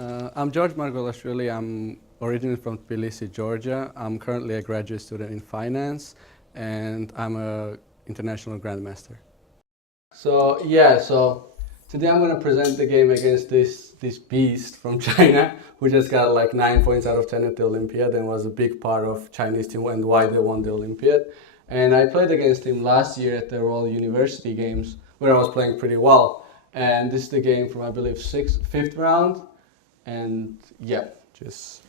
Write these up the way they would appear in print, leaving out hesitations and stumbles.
I'm George Margolashvili. I'm originally from Tbilisi, Georgia. I'm currently a graduate student in finance, and I'm a international grandmaster. So today I'm going to present the game against this beast from China, who just got like 9 points out of 10 at the Olympiad and was a big part of Chinese team and why they won the Olympiad. And I played against him last year at the Royal University Games, where I was playing pretty well. And this is the game from, I believe, fifth round. And yeah, just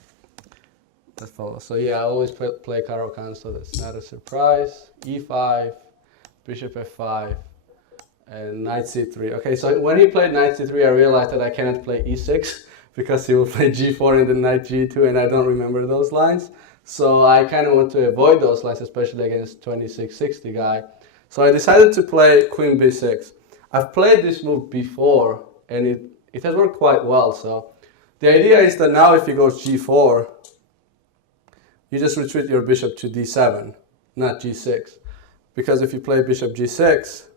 let's follow. So yeah, I always play Caro-Kann, so that's not a surprise. E5, Bishop F5, and Knight C3. Okay, so when he played Knight C3, I realized that I cannot play E6 because he will play G4 and then Knight G2, and I don't remember those lines. So I kind of want to avoid those lines, especially against 2660 guy. So I decided to play Queen B6. I've played this move before, and it has worked quite well. So the idea is that now if he goes G4, you just retreat your bishop to D7, not G6. Because if you play bishop G6,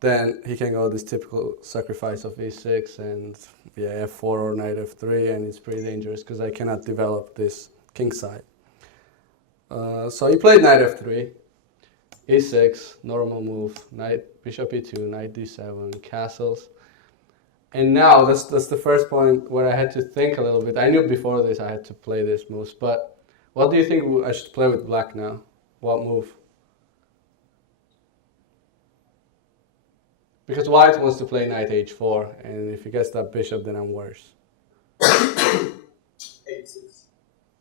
then he can go this typical sacrifice of E6 and yeah, F4 or Knight F3, and it's pretty dangerous because I cannot develop this king side. So he played Knight F3, E6, normal move, Bishop E2, Knight D7, castles. And now that's the first point where I had to think a little bit. I knew before this I had to play this moves, but what do you think I should play with black now? What move? Because white wants to play Knight H4, and if he gets that bishop, then I'm worse. H6.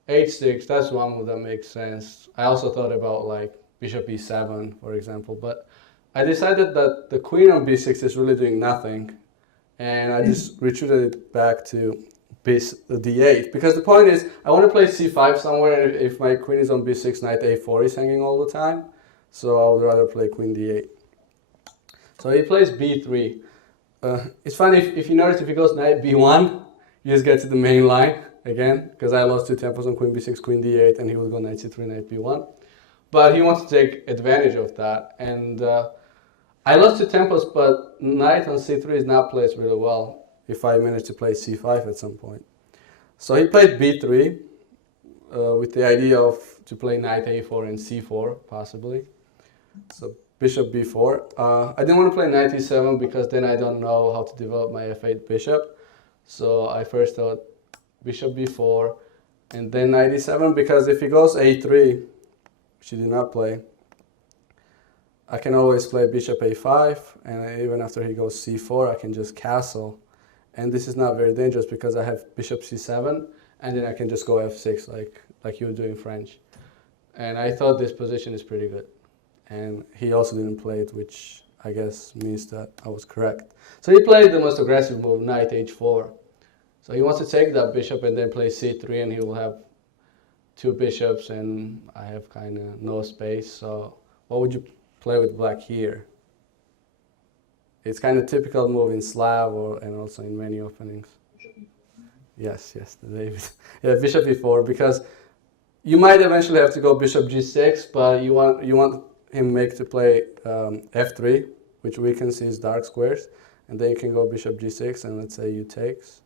H6, that's one move that makes sense. I also thought about like bishop E7, for example, but I decided that the queen on B6 is really doing nothing, and I just retreated it back to D8, because the point is I want to play C5 somewhere, and if my queen is on B6, Knight A4 is hanging all the time, so I would rather play Queen D8. So he plays B3. It's funny, if you notice, if he goes Knight B1, you just get to the main line again, because I lost 2 tempos on Queen B6, Queen D8, and he will go Knight C3, Knight B1. But he wants to take advantage of that, and I lost 2 tempos, but Knight on C3 is not placed really well if I manage to play C5 at some point. So he played B3 with the idea of to play Knight A4 and C4, possibly. So Bishop B4. I didn't want to play Knight E7 because then I don't know how to develop my F8 bishop. So I first thought Bishop B4 and then Knight E7, because if he goes A3, which he did not play, I can always play Bishop A5, and even after he goes C4, I can just castle. And this is not very dangerous because I have Bishop C7, and then I can just go F6 like you would do in French. And I thought this position is pretty good. And he also didn't play it, which I guess means that I was correct. So he played the most aggressive move, Knight H4. So he wants to take that bishop and then play C3, and he will have 2 bishops, and I have kind of no space. So what would you play with black here? It's kind of typical move in Slav and also in many openings. Yes, David. Yeah, Bishop E4, because you might eventually have to go Bishop G6, but you want him to play F3, which weakens his dark squares, and then you can go Bishop G6, and let's say you takes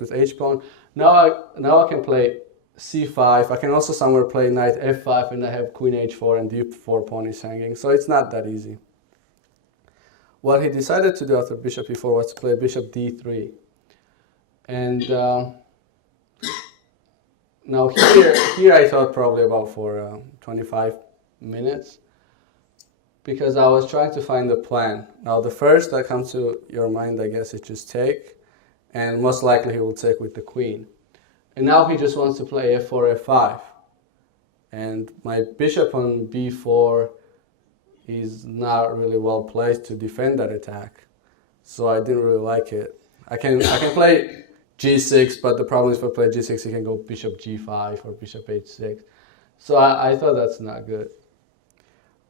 with H pawn. Now I can play C5. I can also somewhere play Knight F5, and I have Queen H4, and D4 pawn is hanging, so it's not that easy. What he decided to do after Bishop E4 was to play Bishop D3, and now here I thought probably about for 25 minutes, because I was trying to find a plan. Now the first that comes to your mind, I guess, is just take, and most likely he will take with the queen. And now he just wants to play F4, F5, and my bishop on B4 is not really well placed to defend that attack, so I didn't really like it. I can play G6, but the problem is if I play G6, he can go Bishop G5 or Bishop H6. So I thought that's not good.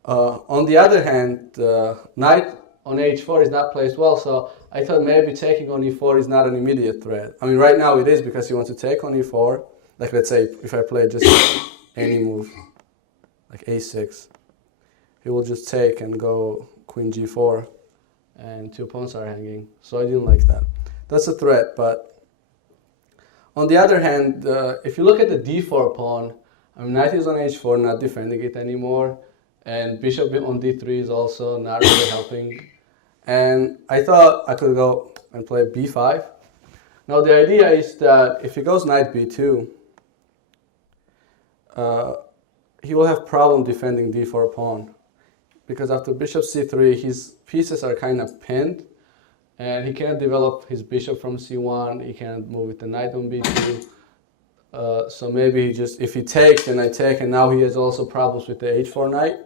On the other hand, Knight on H4 is not placed well, so I thought maybe taking on E4 is not an immediate threat. I mean, right now it is, because he wants to take on E4. Like, let's say if I play just any move, like A6, he will just take and go Queen G4, and 2 pawns are hanging. So I didn't like that. That's a threat, but On the other hand, if you look at the d4 pawn, I mean, knight is on h4, not defending it anymore, and bishop on d3 is also not really helping. And I thought I could go and play b5. Now the idea is that if he goes knight b2, he will have problem defending d4 pawn, because after bishop c3, his pieces are kind of pinned, and he can't develop his bishop from c1, he can't move with the knight on b2. So maybe he just, if he takes, then I take, and now he has also problems with the h4 knight,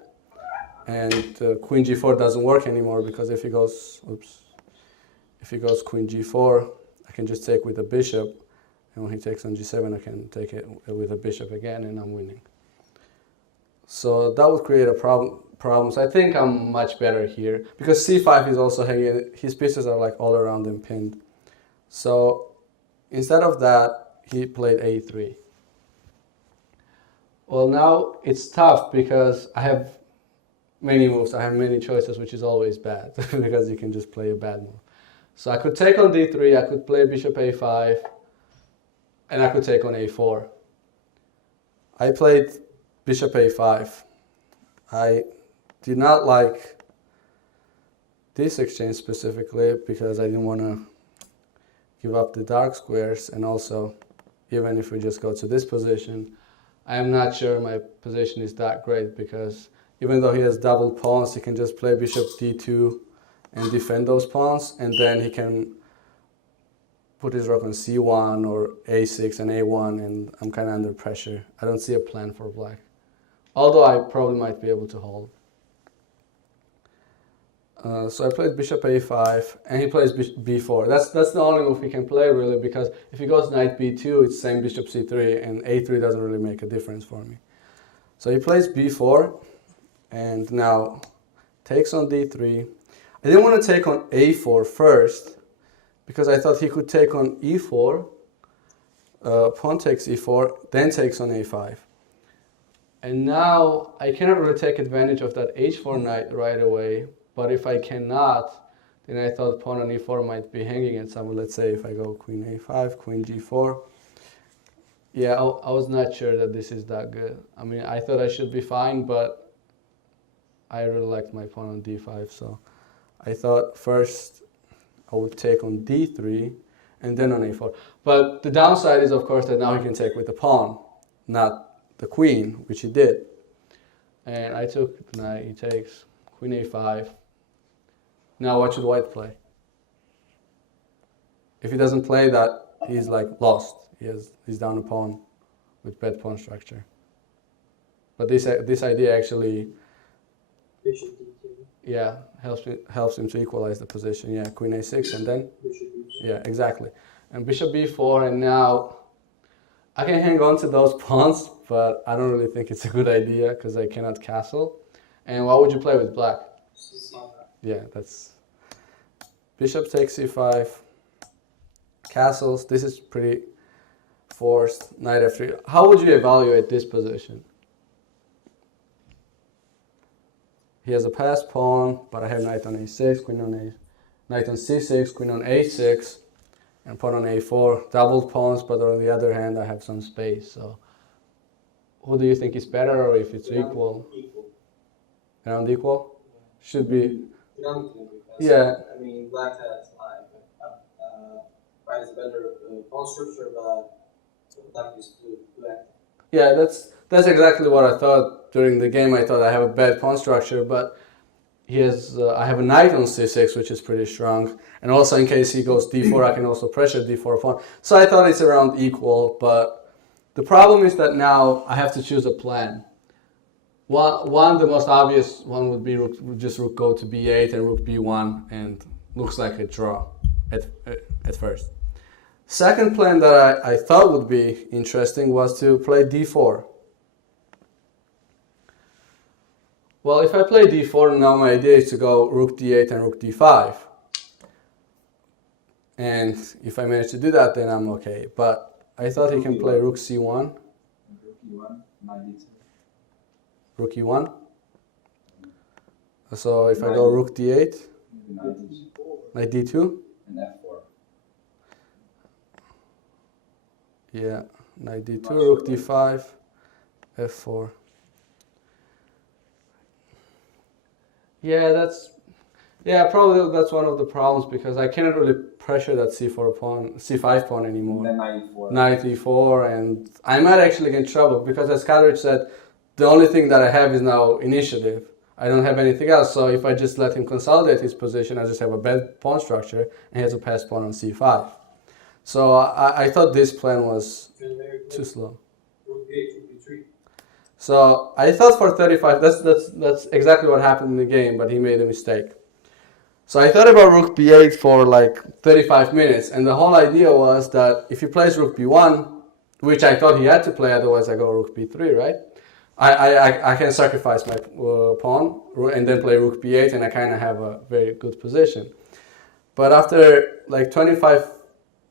and queen g4 doesn't work anymore, because if he goes queen g4, I can just take with the bishop, and when he takes on g7, I can take it with the bishop again, and I'm winning. So that would create a problems. I think I'm much better here, because c5 is also hanging, his pieces are like all around him pinned. So instead of that, he played a3. Well, now it's tough because I have many moves, I have many choices, which is always bad, because you can just play a bad move. So I could take on d3, I could play bishop a5, and I could take on a4. I played bishop a5. I did not like this exchange specifically because I didn't want to give up the dark squares, and also, even if we just go to this position, I am not sure my position is that great, because even though he has double pawns, he can just play bishop d2 and defend those pawns, and then he can put his rook on c1 or a6 and a1, and I'm kind of under pressure. I don't see a plan for black, although I probably might be able to hold. So I played bishop a5, and he plays b4. That's the only move he can play, really, because if he goes knight b2, it's same bishop c3, and a3 doesn't really make a difference for me. So he plays b4, and now takes on d3. I didn't want to take on a4 first, because I thought he could take on e4, pawn takes e4, then takes on a5. And now I cannot really take advantage of that h4 knight right away, but if I cannot, then I thought pawn on e4 might be hanging at somewhere. Let's say if I go queen a5, queen g4. Yeah, I was not sure that this is that good. I mean, I thought I should be fine, but I really liked my pawn on d5, so I thought first I would take on d3 and then on a4. But the downside is, of course, that now he can take with the pawn, not the queen, which he did. And I took the knight, he takes queen a5. Now what should white play? If he doesn't play that, he's like lost. He's down a pawn with bad pawn structure. But this idea actually, yeah, helps him to equalize the position. Yeah, queen a6 and then, yeah, exactly. And bishop b4, and now I can hang on to those pawns, but I don't really think it's a good idea because I cannot castle. And what would you play with black? Yeah, that's bishop takes c5, castles. This is pretty forced. Knight f3. How would you evaluate this position? He has a passed pawn, but I have knight on a6, queen on knight on c6, queen on a6, and pawn on a4. Doubled pawns, but on the other hand, I have some space. So, who do you think is better, or if it's equal? Around equal? Should be. Yeah. I mean, black has like white has better pawn structure, but black is too active. Yeah, that's exactly what I thought during the game. I thought I have a bad pawn structure, but he has. I have a knight on c6, which is pretty strong, and also in case he goes d4, I can also pressure d4 pawn. So I thought it's around equal, but the problem is that now I have to choose a plan. One, the most obvious one would be rook go to b8 and rook b1, and looks like a draw at first. Second plan that I thought would be interesting was to play d4. Well, if I play d4, now my idea is to go rook d8 and rook d5. And if I manage to do that, then I'm okay. But I thought he can play rook c1. Rook e1. So if I go rook d8, knight d2, and f4. Yeah, knight d2, rook d5, f4. Yeah, probably that's one of the problems because I cannot really pressure that c4 pawn, c5 pawn anymore. Then knight e4. Knight e4, and I might actually get in trouble because, as Kadrich said, the only thing that I have is now initiative. I don't have anything else, so if I just let him consolidate his position, I just have a bad pawn structure, and he has a pass pawn on c5. So I thought this plan was too slow. Rook d8, rook d3. So I thought for 35, that's exactly what happened in the game, but he made a mistake. So I thought about rook b8 for like 35 minutes, and the whole idea was that if he plays rook b1, which I thought he had to play, otherwise I go rook b3, right? I can sacrifice my pawn and then play rook b8, and I kind of have a very good position. But after like 25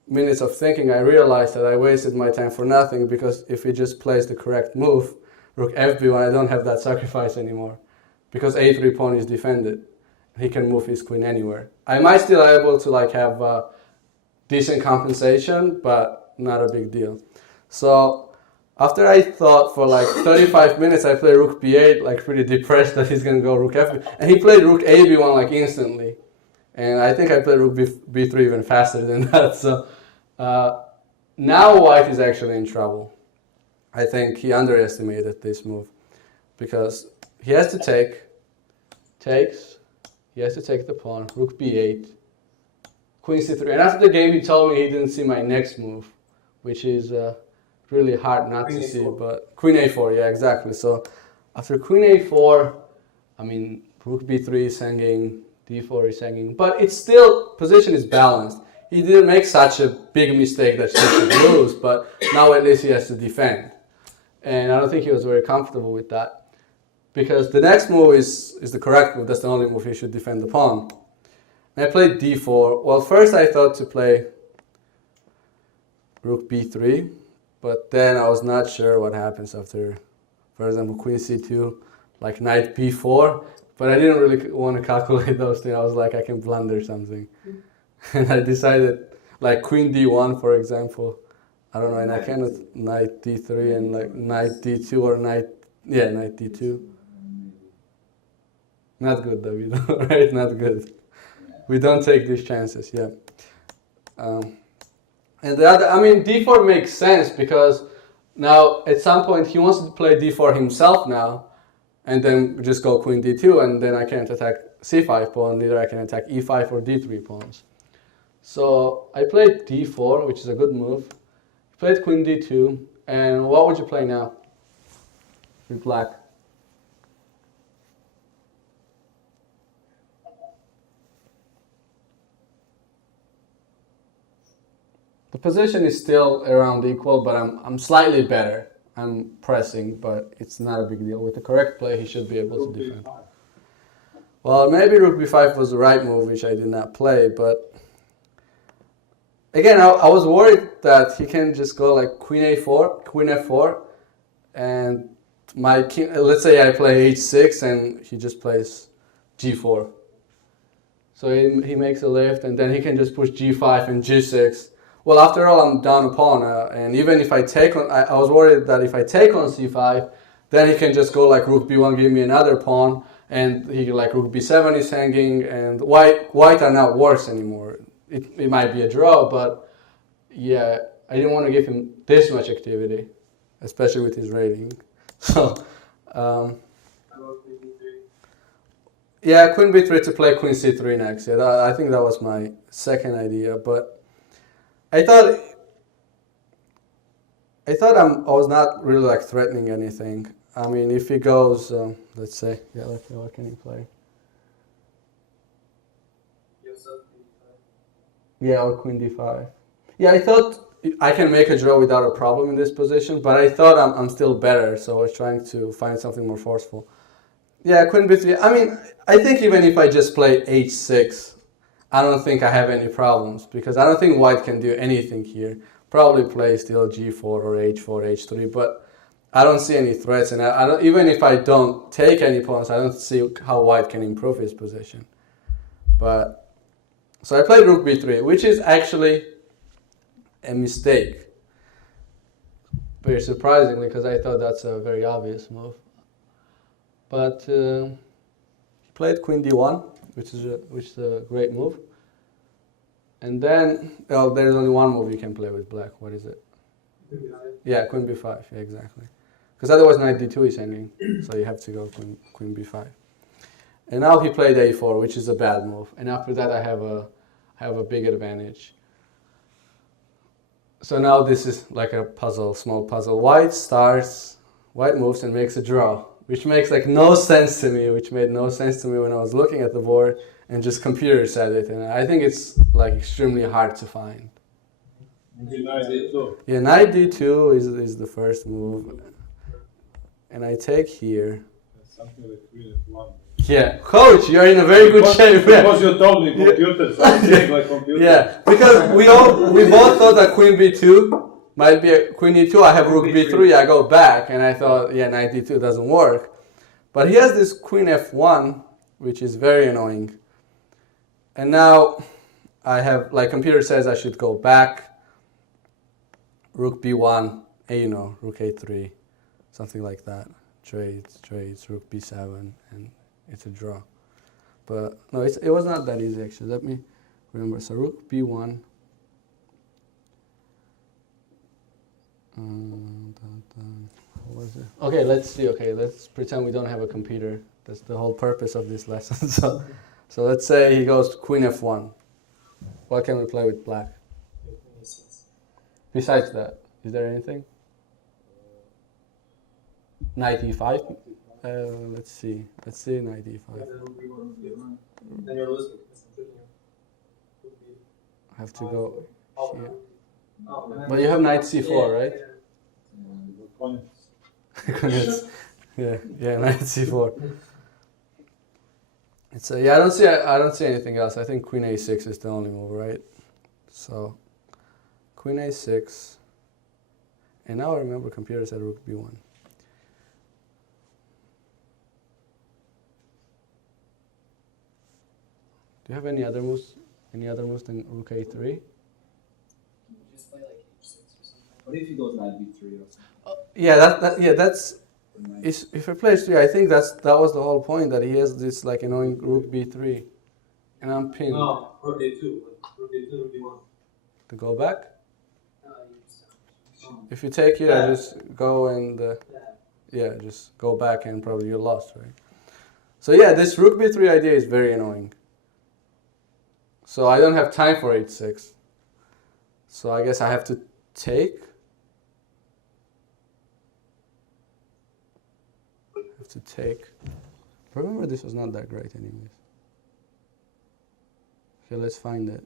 minutes of thinking, I realized that I wasted my time for nothing, because if he just plays the correct move, rook fb1, I don't have that sacrifice anymore, because a3 pawn is defended. He can move his queen anywhere. I might still be able to like have decent compensation, but not a big deal. So after I thought for like 35 minutes, I played rook b8, like pretty depressed that he's gonna go rook f, and he played rook ab1 like instantly. And I think I played rook b3 even faster than that. So now white is actually in trouble. I think he underestimated this move, because he has to takes, he has to take the pawn, rook b8, queen c3. And after the game, he told me he didn't see my next move, which is really hard not to see. But queen a4, yeah, exactly. So after queen a4, I mean, rook b3 is hanging, d4 is hanging, but it's still, position is balanced. He didn't make such a big mistake that he should lose, but now at least he has to defend. And I don't think he was very comfortable with that, because the next move is the correct move. That's the only move he should defend the pawn. And I played d4. Well, first I thought to play rook b3, but then I was not sure what happens after, for example, queen c2, like knight b4, but I didn't really want to calculate those things. I was like, I can blunder something. And I decided, like queen d1, for example, I don't know, and I cannot knight d3 and like knight d2 or knight d2. Not good, David, right? Not good. We don't take these chances, yeah. And the other, I mean, d4 makes sense because now at some point he wants to play d4 himself now, and then just go queen d2, and then I can't attack c5 pawn, neither I can attack e5 or d3 pawns. So I played d4, which is a good move. Played queen d2, and what would you play now with black? The position is still around equal, but I'm slightly better. I'm pressing, but it's not a big deal. With the correct play, he should be able to defend. Well, maybe rook b5 was the right move, which I did not play, but again, I was worried that he can just go like queen a4, queen f4, and my king, let's say I play h6 and he just plays g4. So he makes a lift, and then he can just push g5 and g6. Well, after all, I'm down a pawn, and even if I take on, I was worried that if I take on c5, then he can just go like rook b1, give me another pawn, and he like rook b7 is hanging, and white are not worse anymore. It might be a draw, but yeah, I didn't want to give him this much activity, especially with his rating. So, yeah, queen b3 to play queen c3 next. Yeah, I think that was my second idea, but I thought I was not really like threatening anything. I mean, if he goes, let's say, yeah, let's see, what can he play? Yeah, or queen d5. Yeah, I thought I can make a draw without a problem in this position, but I thought I'm still better, so I was trying to find something more forceful. Yeah, queen b3. I mean, I think even if I just play h6, I don't think I have any problems, because I don't think white can do anything here. Probably play still g4 or h4, h3, but I don't see any threats, and I don't, even if I don't take any pawns, I don't see how white can improve his position. But so I played rook b3, which is actually a mistake, very surprisingly because I thought that's a very obvious move. But he played Queen D1, which is a great move. And then, oh, there's only one move you can play with black. What is it? Yeah, Queen B5. Yeah, exactly. Because otherwise Knight D2 is hanging, so you have to go Queen B5. And now he played A4, which is a bad move. And after that, I have a big advantage. So now this is like a puzzle, small puzzle. White moves and makes a draw, which makes like no sense to me, which made no sense to me when I was looking at the board, and just computer said it. And I think it's like extremely hard to find. Knight D2. Yeah, Knight D2 is the first move. And I take here. Something like Queen F1. Yeah, coach, you're in a very good shape. Because you told me computer, so I'm saying like computer. Yeah, because we both thought that Queen B2 might be a Queen E2. I have Rook B3. I go back, and I thought, yeah, Knight D2 doesn't work. But he has this Queen F1, which is very annoying. And now I have, like, computer says I should go back, Rook B1, and Rook A3, something like that. Trades, Rook B7, and it's a draw. But no, it was not that easy actually. Let me remember. So Rook B1. What was it? Okay, let's see. Okay, let's pretend we don't have a computer. That's the whole purpose of this lesson. So let's say he goes Queen F1. What can we play with black? Besides that, is there anything? Knight E5. Let's see Knight E5. Then you're losing. I have to go here. But you have Knight C4, right? Yeah, Knight C4. I don't see anything else. I think Queen A6 is the only move, right? So Queen A6, and now I remember computer said Rook B1. Do you have any other moves? Any other moves than Rook A3? Just play like H6 or something. What if he goes Knight B3 or something? That's. If he plays 3, I think that was the whole point, that he has this like annoying Rook B3, and I'm pinned. No, Rook A2. Rook A2, Rook B1. To go back. If you take here, I just go and just go back, and probably you're lost, right? So yeah, this Rook B3 idea is very annoying. So I don't have time for H6. So I guess I have to take. Remember, this was not that great anyways. Okay, let's find it.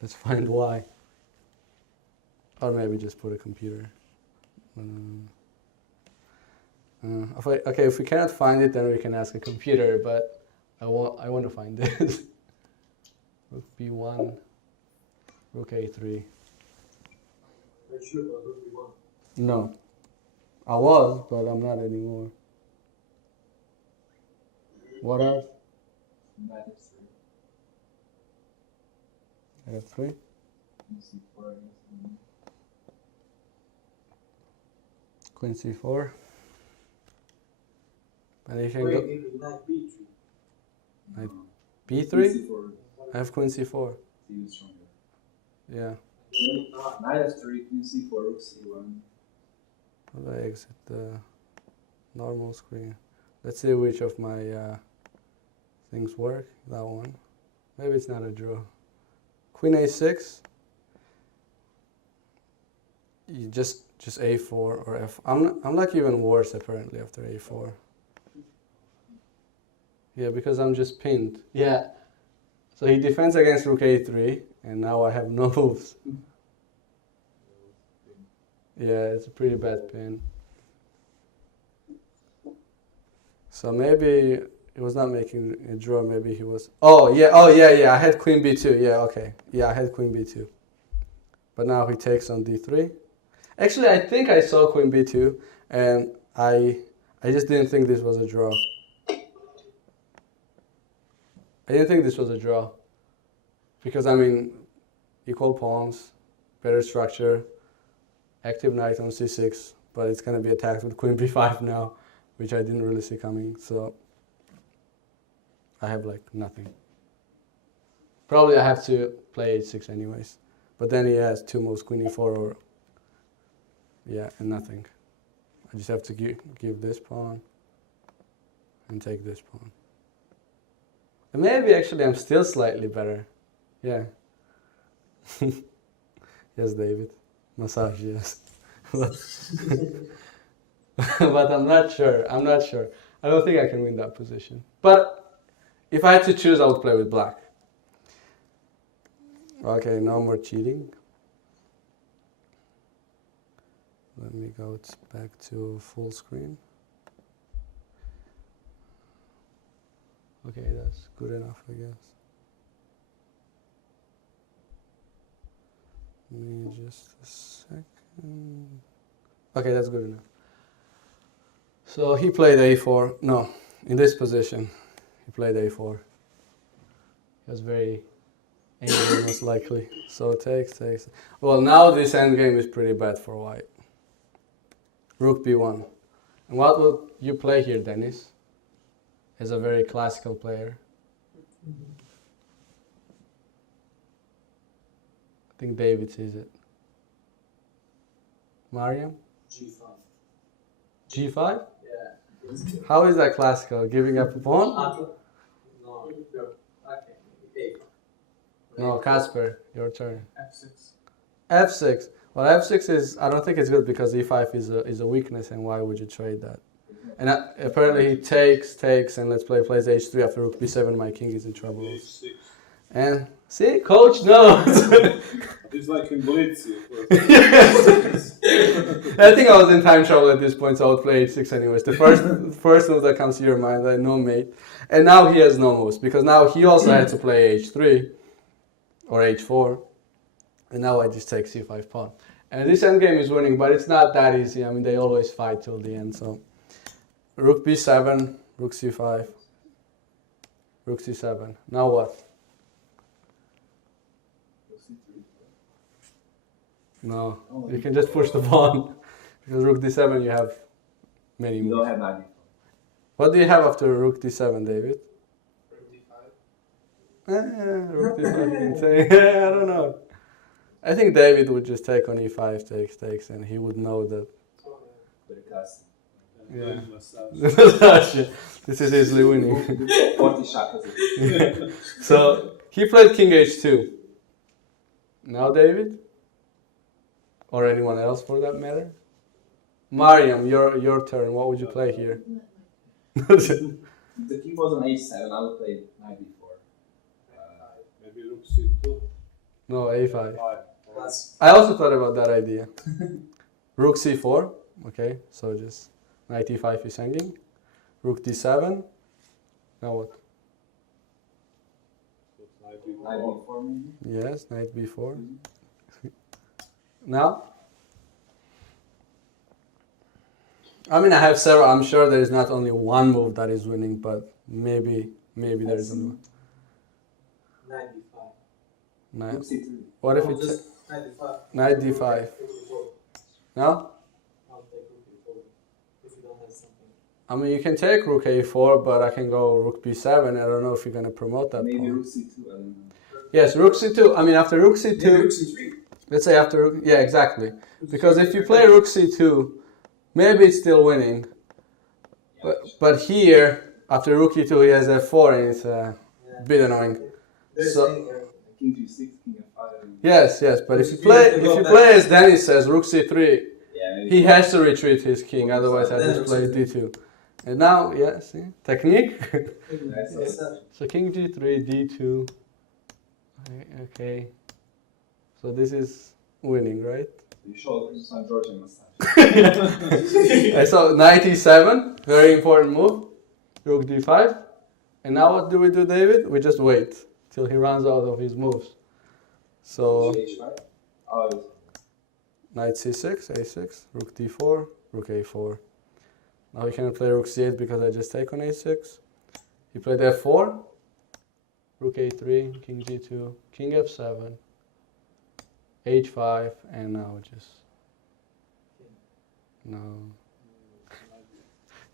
Let's find why. Or maybe just put a computer. If we cannot find it, then we can ask a computer, but I want to find this. Rook B1, Rook A3. Are you sure about Rook B1? No. I was, but I'm not anymore. What else? Knight F3. I have 3. C4, Queen C4. And you can Wait, go maybe Knight B3. Knight B3. C4. I have Queen C4. Even stronger. Yeah. Knight F3, Queen C4, Rook C1. How do I exit the normal screen? Let's see which of my things work. That one. Maybe it's not a draw. Queen A6. You just A4 or F. I'm like even worse apparently after A4. Yeah, because I'm just pinned. Yeah. So he defends against Rook A3, and now I have no moves. Yeah, it's a pretty bad pin. So maybe it was not making a draw. Maybe he was. Oh yeah. I had Queen B2. Yeah, okay. Yeah, I had Queen B2. But now he takes on D3. Actually, I think I saw Queen B2, and I just didn't think this was a draw. I didn't think this was a draw. Because, I mean, equal pawns, better structure, active knight on C6, but it's gonna be attacked with queen b5 now, which I didn't really see coming. So I have like nothing. Probably I have to play h6 anyways, but then he has two moves, queen e4 or yeah, and nothing. I just have to give this pawn and take this pawn. And maybe actually I'm still slightly better. Yeah. Yes, David. Massage, yes. But I'm not sure. I'm not sure. I don't think I can win that position. But if I had to choose, I would play with black. Okay, no more cheating. Let me go back to full screen. Okay, that's good enough, I guess. Give me just a second. Okay, that's good enough. So he played a4. No, in this position, he played a4. He was very angry, most likely. So takes. Well, now this endgame is pretty bad for white. Rook b1. And what will you play here, Dennis? As a very classical player. I think David sees it. Mariam? G5. G5? Yeah. How is that classical? Giving up a pawn? No, okay. No, Casper, your turn. F6. F6. Well, F6 is, I don't think it's good because E5 is a weakness, and why would you trade that? And apparently he takes, and let's play plays H3 after Rook B7, my king is in trouble. H6. And, see, coach knows! It's like in Blitz. Yes. I think I was in time trouble at this point, so I would play H6 anyways. The first move that comes to your mind, I know mate. And now he has no moves, because now he also had to play H3 or H4. And now I just take C5 pawn. And this endgame is winning, but it's not that easy. I mean, they always fight till the end, so. Rook B7, Rook C5, Rook C7. Now what? No, you can just push the pawn. Because Rook D7 you have many moves. You don't have knight. What do you have after Rook D7, David? Rook D5. Rook D5 you can take. I don't know. I think David would just take on E5, takes, and he would know that. With a cast. Yeah. Massage. This is easily winning. 40 shots. So he played King H2. Now David? Or anyone else for that matter? Mariam, your turn. What would you play here? The king was on H7. I would play knight b4. Maybe Rook C2. No, A5. 5. I also thought about that idea. Rook C4. Okay, so just knight E5 is hanging. Rook D7. Now what? Knight b4 maybe? Yes, knight B4. Now? I mean, I have several. I'm sure there is not only one move that is winning, but maybe there is only one. Knight D5. Knight. Rook c3. What if No, it's just Knight D5. knight D5? Now? I'll take Rook D4 if you don't have something. I mean, you can take Rook A4, but I can go Rook B7. I don't know if you're going to promote that Maybe pawn. Rook c2. I don't know. Yes, Rook C2. I mean, after Rook C2, Maybe Rook C3. let's say after Rook, yeah, exactly. Because if you play Rook C2, maybe it's still winning. But here, after Rook E2, he has F4, and it's a bit annoying. There's So- thing here. King g6, king f5. Yes, but if you play as Dennis says, Rook C3, Yeah, maybe. he has to retreat his king, otherwise I just play D2. And now, yeah, see, technique. Yes, sir. So King G3, D2. Okay. So this is winning, right? You showed San Georgian massage. I saw knight E7, very important move. Rook D5. And now what do we do, David? We just wait till he runs out of his moves. So H5. Oh, knight C6, A6, Rook D4, Rook A4. Now he cannot play Rook C8 because I just take on A6. He played F4, Rook A3, King G2, King F7, H5, and now just No.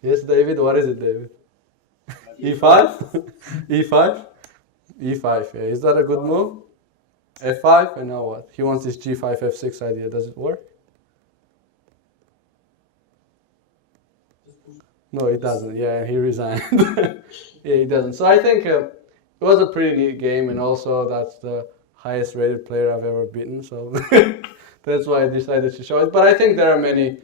Yes, David. What is it, David? E5? E5? E5. Yeah. Is that a good move? F5? And now what? He wants this G5 F6 idea. Does it work? No, it doesn't. Yeah, he resigned. Yeah, he doesn't. So I think it was a pretty neat game, and also that's the highest rated player I've ever beaten. So that's why I decided to show it. But I think there are many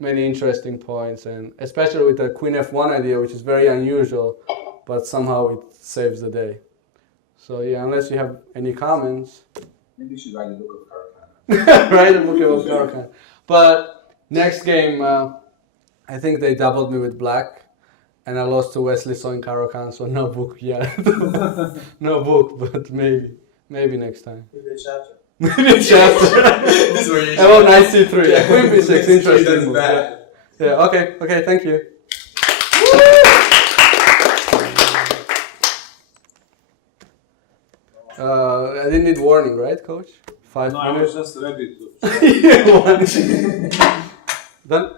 interesting points, and especially with the Queen F1 idea, which is very unusual, but somehow it saves the day. So yeah, unless you have any comments. Maybe you should write a book of Caro-Kann. Write a book about Caro-Kann. But next game, I think they doubled me with black, and I lost to Wesley So in Caro-Kann, so no book yet. No book, but maybe next time. Maybe a chapter. Maybe a chapter. This is where you Oh, knight c3. Yeah, queen b6, That's interesting move. bad. Yeah, okay, thank you. I didn't need warning, right, coach? 5 No, I was minutes. just ready to. Yeah, one. Done?